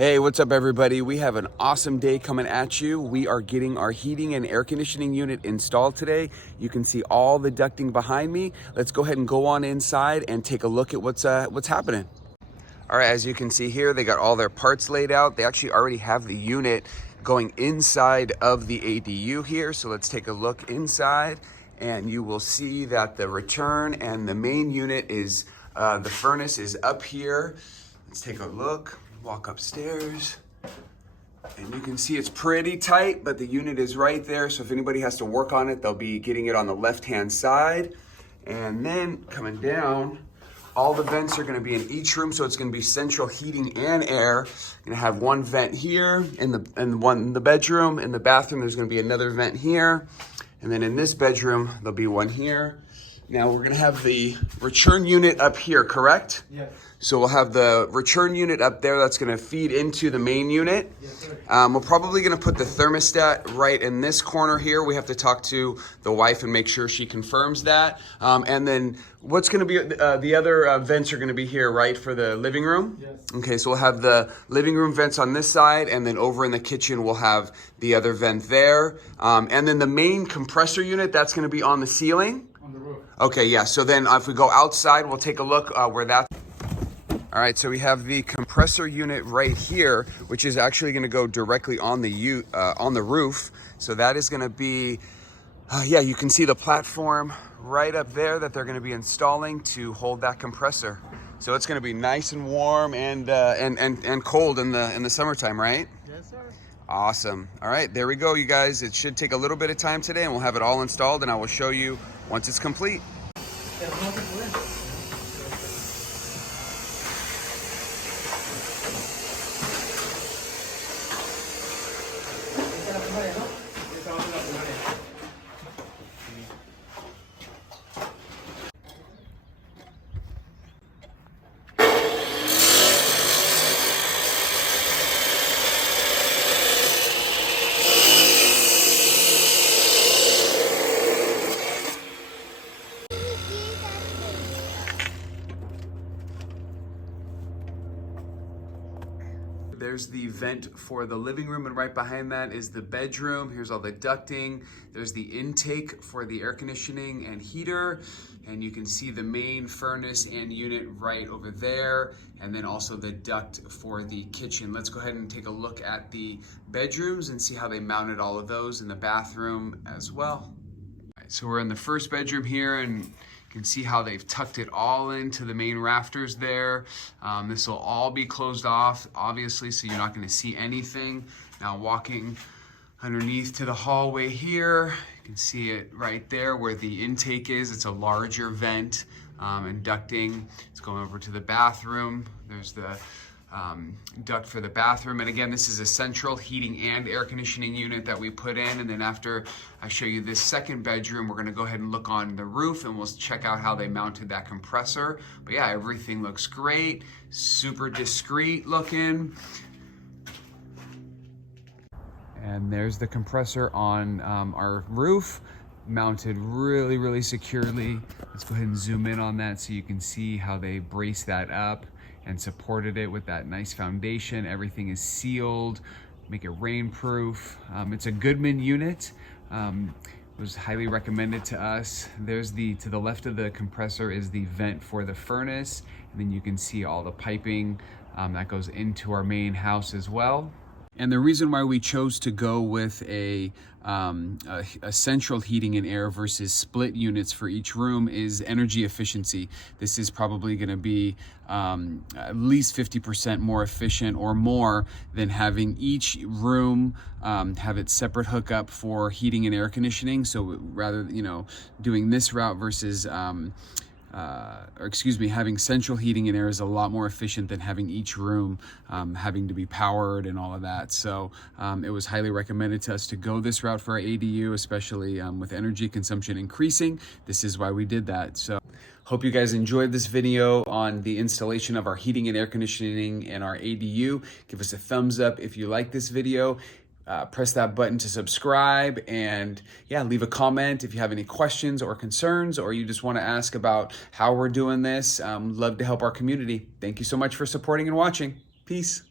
Hey, what's up everybody? We have an awesome day coming at you. We are getting our heating and air conditioning unit installed today. You can see all the ducting behind me. Let's go ahead and go on inside and take a look at what's happening. All right, as you can see here, they got all their parts laid out. They actually already have the unit going inside of the ADU here. So let's take a look inside and you will see that the return and the main unit is, the furnace is up here. Let's take a look. Walk upstairs and you can see it's pretty tight, but the unit is right there. So if anybody has to work on it, they'll be getting it on the left-hand side. And then coming down, all the vents are gonna be in each room. So it's gonna be central heating and air. You're gonna have one vent here and one in the bedroom. In the bathroom, there's gonna be another vent here. And then in this bedroom, there'll be one here. Now we're gonna have the return unit up here, correct? Yes. So we'll have the return unit up there that's gonna feed into the main unit. Yes, sir. We're probably gonna put the thermostat right in this corner here. We have to talk to the wife and make sure she confirms that. And then what's gonna be, the other vents are gonna be here, right, for the living room? Yes. Okay, so we'll have the living room vents on this side, and then over in the kitchen, we'll have the other vent there. And then the main compressor unit, that's gonna be on the ceiling? On the roof. Okay, yeah, so then if we go outside, we'll take a look where that's. All right, so we have the compressor unit right here, which is actually gonna go directly on the roof. So that is gonna be, yeah, you can see the platform right up there that they're gonna be installing to hold that compressor. So it's gonna be nice and warm and cold in the summertime, right? Yes, sir. Awesome. All right, there we go, you guys. It should take a little bit of time today and we'll have it all installed and I will show you once it's complete. There's the vent for the living room, and right behind that is the bedroom. Here's all the ducting. There's the intake for the air conditioning and heater. And you can see the main furnace and unit right over there. And then also the duct for the kitchen. Let's go ahead and take a look at the bedrooms and see how they mounted all of those in the bathroom as well. All right, so we're in the first bedroom here, and you can see how they've tucked it all into the main rafters there. This will all be closed off, obviously, so you're not gonna see anything. Now walking underneath to the hallway here, you can see it right there where the intake is. It's a larger vent and ducting. It's going over to the bathroom. There's the duct for the bathroom. And again, this is a central heating and air conditioning unit that we put in. And then after I show you this second bedroom, we're gonna go ahead and look on the roof and we'll check out how they mounted that compressor. But yeah, everything looks great, super discreet looking. And there's the compressor on our roof, mounted really, really securely. Let's go ahead and zoom in on that so you can see how they brace that up and supported it with that nice foundation. Everything is sealed, make it rainproof. It's a Goodman unit. Was highly recommended to us. There's to the left of the compressor is the vent for the furnace. And then you can see all the piping that goes into our main house as well. And the reason why we chose to go with a central heating and air versus split units for each room is energy efficiency. This is probably going to be at least 50% more efficient or more than having each room have its separate hookup for heating and air conditioning. So rather, doing this route versus having central heating and air is a lot more efficient than having each room having to be powered and all of that. So it was highly recommended to us to go this route for our ADU, especially with energy consumption increasing. This is why we did that. So hope you guys enjoyed this video on the installation of our heating and air conditioning in our ADU. Give us a thumbs up if you like this video. Press that button to subscribe, and yeah, leave a comment if you have any questions or concerns, or you just want to ask about how we're doing this. Love to help our community. Thank you so much for supporting and watching. Peace.